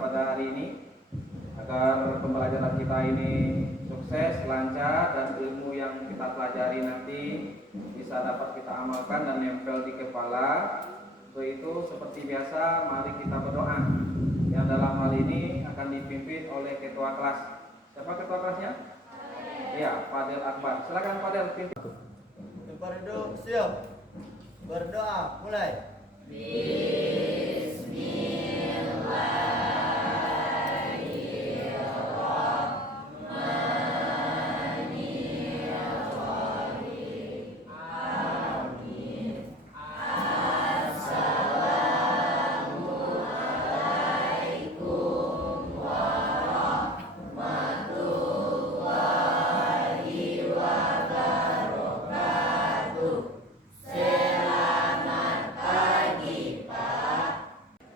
pada hari ini, agar pembelajaran kita ini sukses, lancar, dan ilmu yang kita pelajari nanti bisa dapat kita amalkan dan nempel di kepala. Untuk itu seperti biasa mari kita berdoa, yang dalam hal ini akan dipimpin oleh ketua kelas. Siapa ketua kelasnya? Ya, Fadil Akbar. Silakan Fadil pimpin. Berdua siap. Berdoa mulai.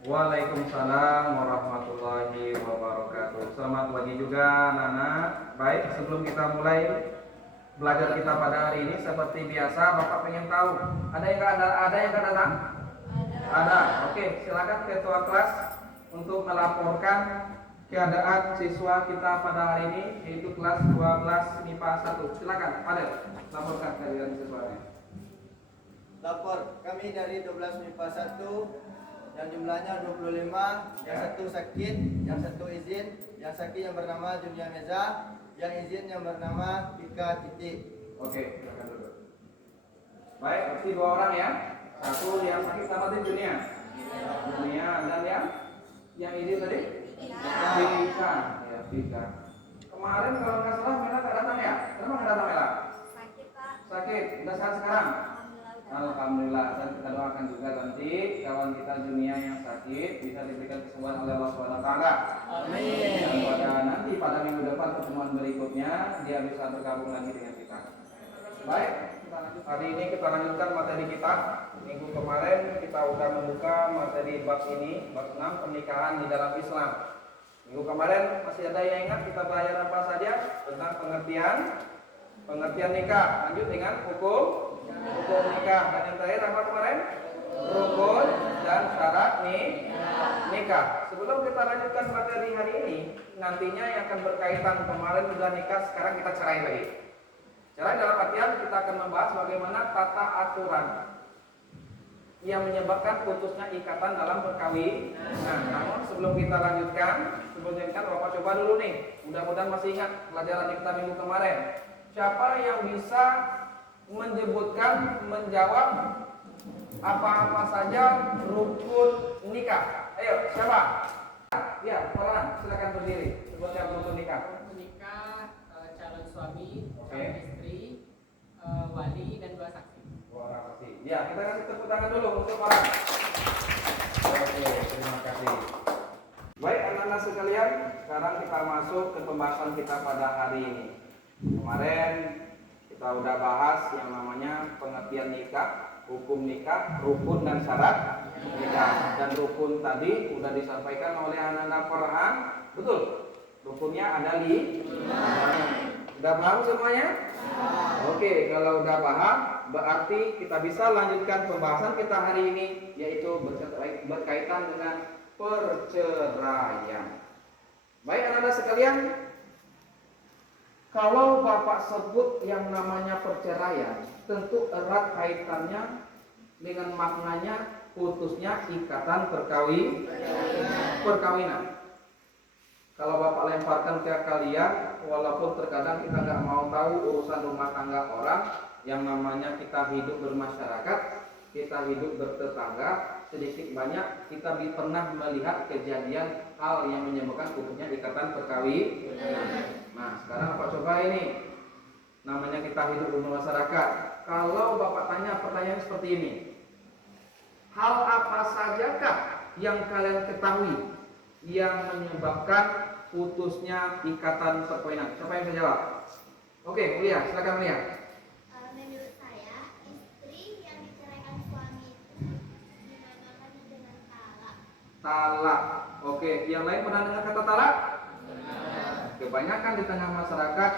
Waalaikumsalam warahmatullahi wabarakatuh. Selamat pagi juga anak-anak. Baik, sebelum kita mulai belajar kita pada hari ini, seperti biasa Bapak pengen tahu, ada yang nggak datang? Ada. Oke, silakan ketua kelas untuk melaporkan keadaan siswa kita pada hari ini, yaitu kelas 12 MIPA 1. Silakan, Fadil, laporkan keadaan siswanya. Lapor kami dari 12 MIPA 1 yang jumlahnya 25, yang satu sakit, yang satu izin, yang sakit yang bernama Junia Meza, yang izin yang bernama Ika Titik. Oke, silakan dulu. Baik, berarti 2 orang ya. Satu yang sakit sama tadi Junia, dan yang izin tadi Ika. Ya, Ika. Kemarin kalau nggak salah Mela nggak datang ya? Kenapa nggak datang Mela? Sakit Pak. Sakit, udah sehat sekarang? Alhamdulillah, dan kita doakan juga nanti kawan kita Junia yang sakit bisa diberikan kesembuhan oleh Allah SWT. Amin. Dan pada minggu depan pertemuan berikutnya dia bisa bergabung lagi dengan kita. Baik, hari ini kita lanjutkan materi kita. Minggu kemarin kita udah membuka materi bab ini, bab 6 pernikahan di dalam Islam. Minggu kemarin masih ada yang ingat kita belajar apa saja tentang pengertian nikah. Lanjut dengan hukum nikah, dan yang terakhir apa kemarin? Rukun dan syarat nikah. Sebelum kita lanjutkan materi hari ini, nantinya yang akan berkaitan kemarin sudah nikah, sekarang kita cerai lagi. Cerai dalam artian kita akan membahas bagaimana tata aturan yang menyebabkan putusnya ikatan dalam perkawinan. Nah, namun sebelum kita lanjutkan, sebelumnya kan Bapak coba dulu nih. Mudah-mudahan masih ingat pelajaran kita minggu kemarin. Siapa yang bisa menjawab apa-apa saja rukun nikah? Ayo, siapa? Ya, pelan, silakan berdiri. Sebutnya rukun nikah. Menikah, calon suami, Oke. calon istri, wali dan 2 saksi. Wah, makasih. Ya, kita kasih tepuk tangan dulu untuk orang. Oke, terima kasih. Baik anak-anak sekalian, sekarang kita masuk ke pembahasan kita pada hari ini. Kemarin kita udah bahas yang namanya pengertian nikah, hukum nikah, rukun dan syarat nikah. Dan rukun tadi udah disampaikan oleh anak-anak Farhan. Betul? Rukunnya ada 5. Udah paham semuanya? Oke, kalau udah paham, berarti kita bisa lanjutkan pembahasan kita hari ini, yaitu berkaitan dengan perceraian. Baik anak-anak sekalian, kalau Bapak sebut yang namanya perceraian, tentu erat kaitannya dengan maknanya putusnya ikatan perkawinan. Kalau Bapak lemparkan ke kalian, walaupun terkadang kita nggak mau tahu urusan rumah tangga orang, yang namanya kita hidup bermasyarakat, kita hidup bertetangga, sedikit banyak kita pernah melihat kejadian hal yang menyebabkan putusnya ikatan perkawinan. Nah, sekarang apa coba ini? Namanya kita hidup bermasyarakat. Kalau Bapak tanya pertanyaan seperti ini, hal apa sajakah yang kalian ketahui yang menyebabkan putusnya ikatan perkawinan? Siapa yang bisa jawab? Oke, Mulia, silakan Mulia. Menurut saya, istri yang diceraikan suami itu dinamakan dengan talak. Talak. Oke, yang lain pernah dengar kata talak? Kebanyakan di tengah masyarakat,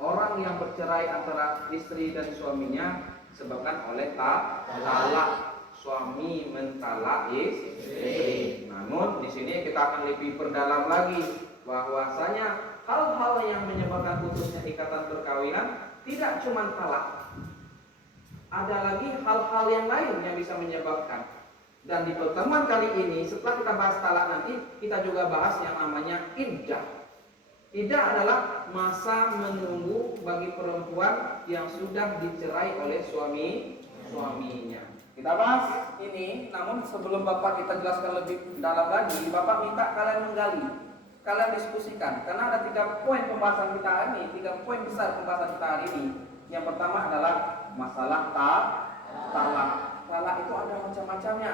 orang yang bercerai antara istri dan suaminya disebabkan oleh talak. suami mentalak istri. Namun di sini kita akan lebih perdalam lagi bahwasanya hal-hal yang menyebabkan putusnya ikatan perkawinan tidak cuma talak. Ada lagi hal-hal yang lain yang bisa menyebabkan. Dan di pertemuan kali ini setelah kita bahas talak nanti kita juga bahas yang namanya iddah. Iddah adalah masa menunggu bagi perempuan yang sudah dicerai oleh suaminya. Kita bahas ini, namun sebelum Bapak kita jelaskan lebih dalam lagi, Bapak minta kalian menggali, kalian diskusikan, karena ada 3 poin pembahasan kita hari ini, 3 poin besar pembahasan kita hari ini. Yang pertama adalah masalah talak. Talak itu ada macam-macamnya,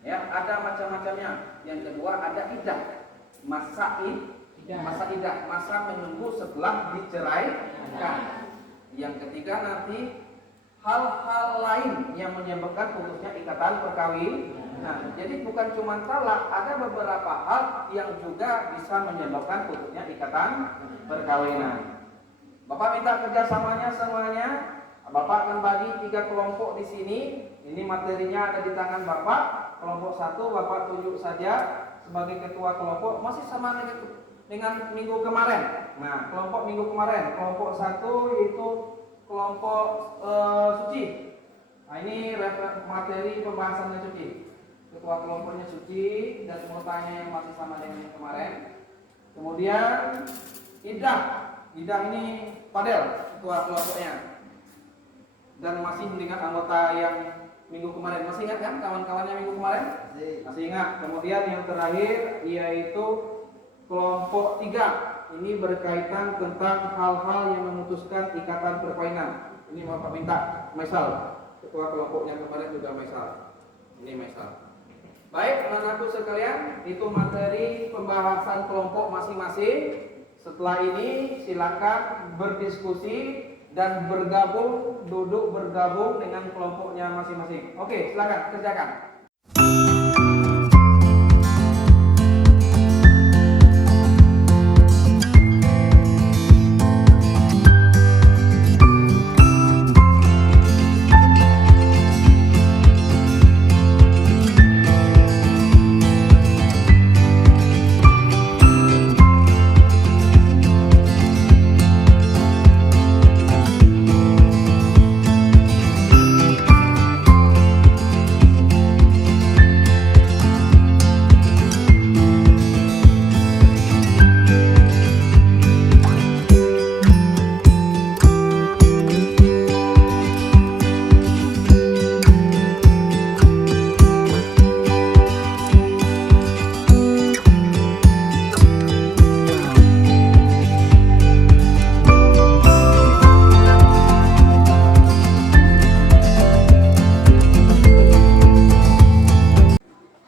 ya, ada macam-macamnya. Yang kedua ada iddah, masa iddah, masa menunggu setelah diceraikan. Yang ketiga nanti hal-hal lain yang menyebabkan putusnya ikatan perkawinan. Jadi bukan cuma talak, ada beberapa hal yang juga bisa menyebabkan putusnya ikatan perkawinan. Bapak minta kerjasamanya semuanya. Bapak akan bagi 3 kelompok di sini. Ini materinya ada di tangan Bapak. Kelompok 1 Bapak tunjuk saja sebagai ketua kelompok, masih sama dengan minggu kemarin. Nah, kelompok minggu kemarin, kelompok 1 yaitu kelompok suci. Nah, ini materi pembahasannya suci. Ketua kelompoknya suci dan mutanya yang masih sama dengan yang kemarin. Kemudian iddah ini Fadel ketua kelompoknya. Dan masih dengan anggota yang minggu kemarin. Masih ingat kan kawan-kawannya minggu kemarin? Masih ingat. Kemudian yang terakhir yaitu kelompok 3. Ini berkaitan tentang hal-hal yang memutuskan ikatan perkawinan. Ini Bapak minta Maisal, ketua kelompoknya kemarin juga Maisal. Ini Maisal. Baik, anak-anakku sekalian, itu materi pembahasan kelompok masing-masing. Setelah ini silakan berdiskusi dan duduk bergabung dengan kelompoknya masing-masing. Oke, silakan kerjakan.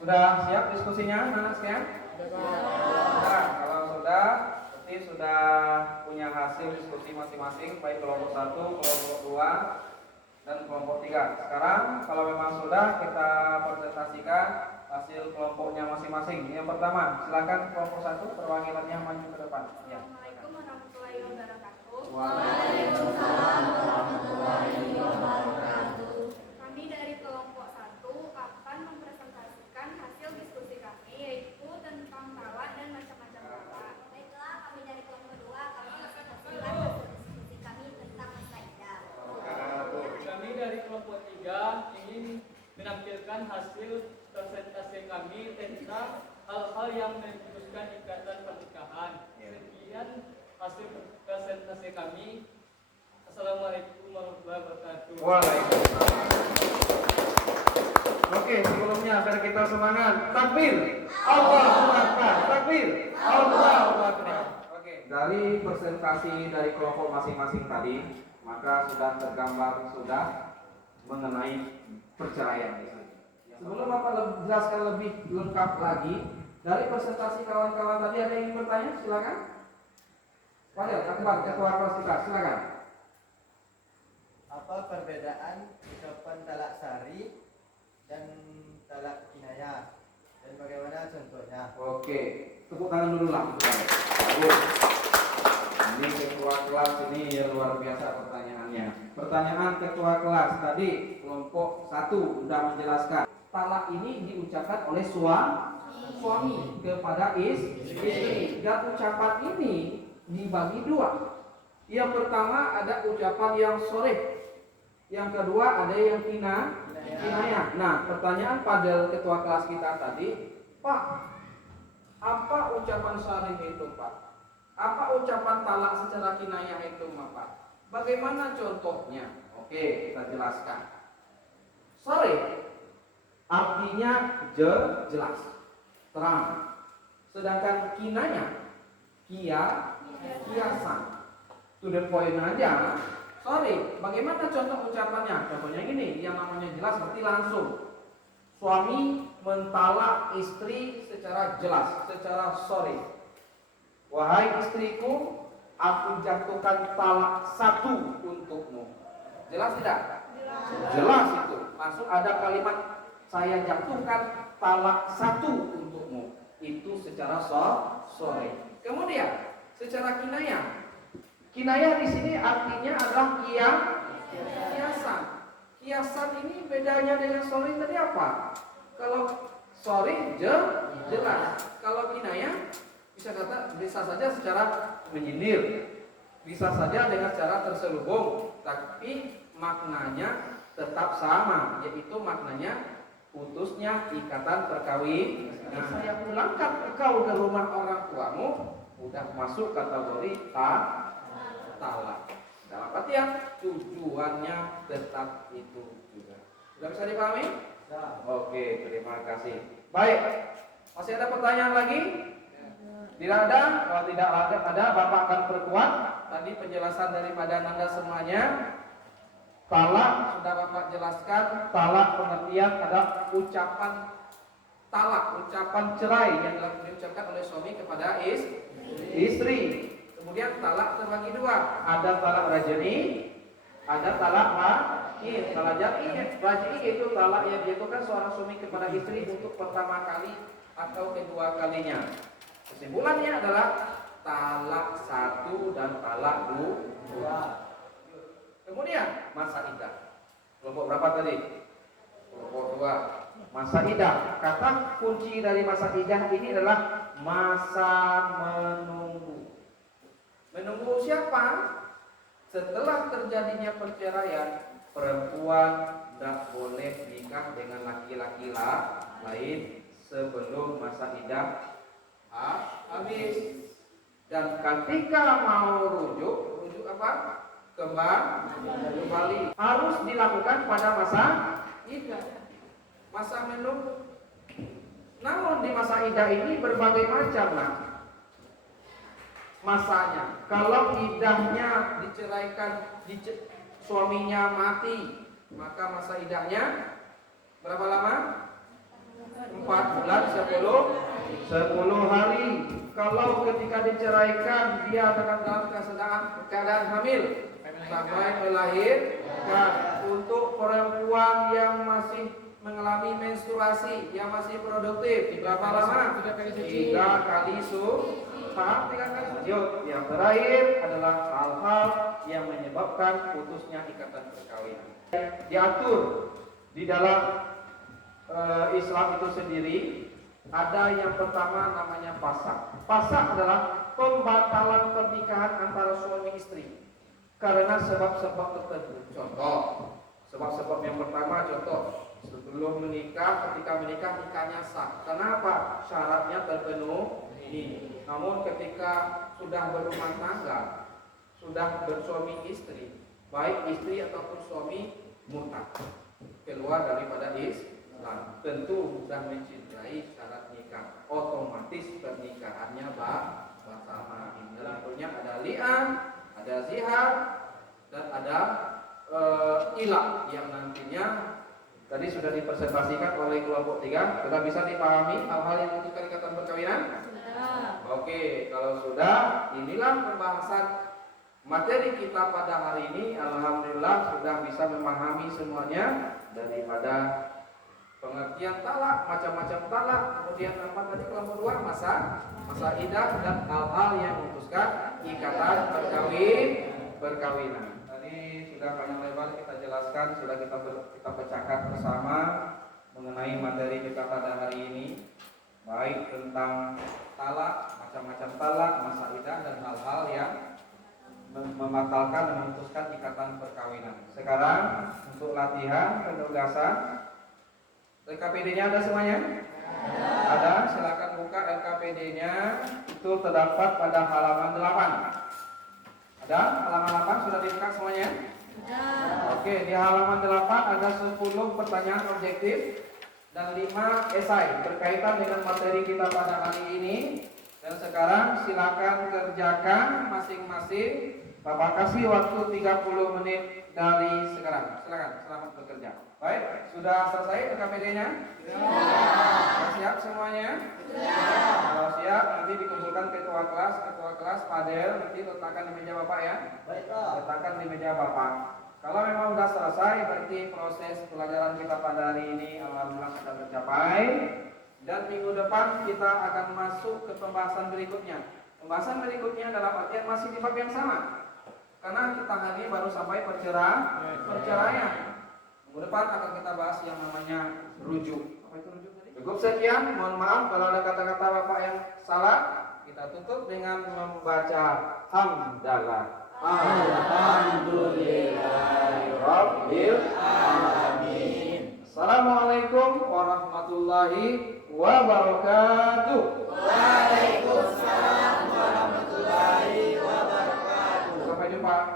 Sudah siap diskusinya, anak sekalian? Nah, kalau sudah, berarti sudah punya hasil diskusi masing-masing, baik kelompok 1, kelompok 2, dan kelompok 3. Sekarang, kalau memang sudah, kita presentasikan hasil kelompoknya masing-masing. Yang pertama, silakan kelompok 1 perwakilannya maju ke depan. Ya. Assalamualaikum warahmatullahi wabarakatuh. Waalaikumsalam warahmatullahi wabarakatuh. Kami dari kelompok 1 akan mempresentasikan hasil diskusi kami, yaitu tentang talak dan macam-macam talak. Baiklah, kami dari kelompok 2 akan mempresentasikan hasil diskusi kami tentang masa iddah. Kami dari kelompok 3 ingin menampilkan hasil presentasi kami tentang hal-hal yang memutuskan ikatan pernikahan. Sekian hasil presentasi kami. Assalamualaikum warahmatullahi wabarakatuh. Waalaikumsalam. Oke, sebelumnya agar kita semangat, takbir, Allahu Akbar, takbir, Allahu Akbar. Oke, dari presentasi dari kelompok masing-masing tadi, maka sudah tergambar mengenai perceraian. Sebelum Bapak jelaskan lebih lengkap lagi dari presentasi kawan-kawan tadi, ada yang ingin bertanya? Silakan. Fadel, Akbar, ketua kelas kita, silakan. Apa perbedaan ucapan talak sari dan talak kinayah, dan bagaimana contohnya? Oke, tepuk tangan dulu lah. Bagus. Ini ketua kelas ini ya luar biasa pertanyaannya. Pertanyaan ketua kelas tadi kelompok 1 sudah menjelaskan talak ini diucapkan oleh suami kepada istri. Dan ucapan ini dibagi dua. Yang pertama ada ucapan yang sharih, yang kedua ada yang kinayah. Nah, pertanyaan pada ketua kelas kita tadi, Pak, apa ucapan sharih itu, Pak? Apa ucapan talak secara kinayah itu, Pak? Bagaimana contohnya? Oke, kita jelaskan. Sharih artinya jelas, terang. Sedangkan kinayah, kiasan. To the point aja. Sorry, bagaimana contoh ucapannya? Contohnya gini, yang namanya jelas berarti langsung. Suami mentalak istri secara jelas, secara sorry. Wahai istriku, aku jatuhkan talak 1 untukmu. Jelas tidak? Jelas itu. Langsung ada kalimat saya jatuhkan talak 1 untukmu. Itu secara sorry. Kemudian secara kinayah. Kinayah di sini artinya adalah kiasan. Kiasan ini bedanya dengan sorry tadi apa? Kalau sorry jelas. Kalau kinayah bisa saja secara menyindir, bisa saja dengan cara terselubung, tapi maknanya tetap sama, yaitu maknanya putusnya ikatan perkawinan. Nah, saya pulangkan engkau ke rumah orang tuamu, udah masuk kategori talak. Dalam artian tujuannya tetap itu juga. Sudah bisa dipahami? Oke, terima kasih. Baik, masih ada pertanyaan lagi? Tidak ada? Kalau tidak ada, Bapak akan perkuat tadi penjelasan daripada Nanda semuanya. Talak sudah Bapak jelaskan. Talak pengertian adalah ucapan talak, ucapan cerai yang diucapkan oleh suami kepada istri. Kemudian talak terbagi dua, ada talak raj'i, ada talak raj'i. Talak raj'i itu talak yang dijatuhkan seorang suami kepada istri untuk pertama kali atau kedua kalinya. Kesimpulannya adalah talak 1 dan talak 2. Kemudian masa iddah. Kelompok berapa tadi? Kelompok 2. Masa iddah. Kata kunci dari masa iddah ini adalah masa menunggu. Menunggu siapa? Setelah terjadinya perceraian, perempuan tidak boleh nikah dengan laki-laki lain sebelum masa iddah habis. Dan ketika mau rujuk apa? Kembali harus dilakukan pada masa iddah, masa menunggu. Namun di masa iddah ini berbagai macam masanya. Kalau iddahnya diceraikan, suaminya mati, maka masa iddahnya berapa lama? 4 bulan 10 hari. Kalau ketika diceraikan dia dalam keadaan hamil sampai melahirkan. Untuk perempuan yang masih mengalami menstruasi, yang masih produktif, berapa lama? 3 kali sujud. Yang terakhir adalah hal-hal yang menyebabkan putusnya ikatan perkawinan. Diatur di dalam Islam itu sendiri. Ada yang pertama namanya fasakh. Fasakh adalah pembatalan pernikahan antara suami istri karena sebab-sebab tertentu. Contoh, sebab-sebab yang pertama, contoh, sebelum menikah, ketika menikah nikahnya sah. Kenapa? Syaratnya terpenuhi. Namun ketika sudah berumah tangga, sudah bersuami istri, baik istri ataupun suami murtad, keluar daripada Islam, tentu sudah mencintai syarat nikah, otomatis pernikahannya batal. Contohnya ada li'an, ada zihar, dan ada ilah yang nantinya tadi sudah dipresentasikan oleh kelompok 3. Sudah bisa dipahami hal-hal yang membutuhkan ikatan perkawinan? Oke, kalau sudah, inilah pembahasan materi kita pada hari ini. Alhamdulillah sudah bisa memahami semuanya daripada pengertian talak, macam-macam talak. Kemudian apa tadi kelompok 2, masa iddah dan hal-hal yang memutuskan ikatan perkawinan. Tadi sudah panjang lebar kita jelaskan, sudah kita pecahkan bersama mengenai materi kita pada hari ini, baik tentang talak, macam-macam talak, masa idah dan hal-hal yang membatalkan dan memutuskan ikatan perkawinan. Sekarang untuk latihan penugasan, LKPD-nya ada semuanya? Ada, silakan buka LKPD-nya. Itu terdapat pada halaman 8. Ada? Halaman 8 sudah dibuka semuanya? Oke, di halaman 8 ada 10 pertanyaan objektif dan 5 esai berkaitan dengan materi kita pada hari ini. Dan sekarang silakan kerjakan masing-masing. Bapak kasih waktu 30 menit dari sekarang. Silakan, selamat bekerja. Baik, sudah selesai LKPD-nya? Sudah siap semuanya? Kalau siap, nanti dikumpulkan ketua kelas Padel, nanti letakkan di meja Bapak ya. Baiklah. Letakkan di meja Bapak. Kalau memang sudah selesai, berarti proses pelajaran kita pada hari ini alhamdulillah sudah tercapai. Dan minggu depan kita akan masuk ke pembahasan berikutnya. Pembahasan berikutnya dalam artian masih di bab yang sama. Karena kita hari baru sampai perceraian. Minggu depan akan kita bahas yang namanya rujuk. Apa itu rujuk tadi? Cukup sekian. Mohon maaf kalau ada kata-kata Bapak yang salah. Kita tutup dengan membaca hamdalah. Alhamdulillahirabbil alamin. Assalamualaikum warahmatullahi wabarakatuh. Waalaikumsalam warahmatullahi wabarakatuh. Sampai jumpa.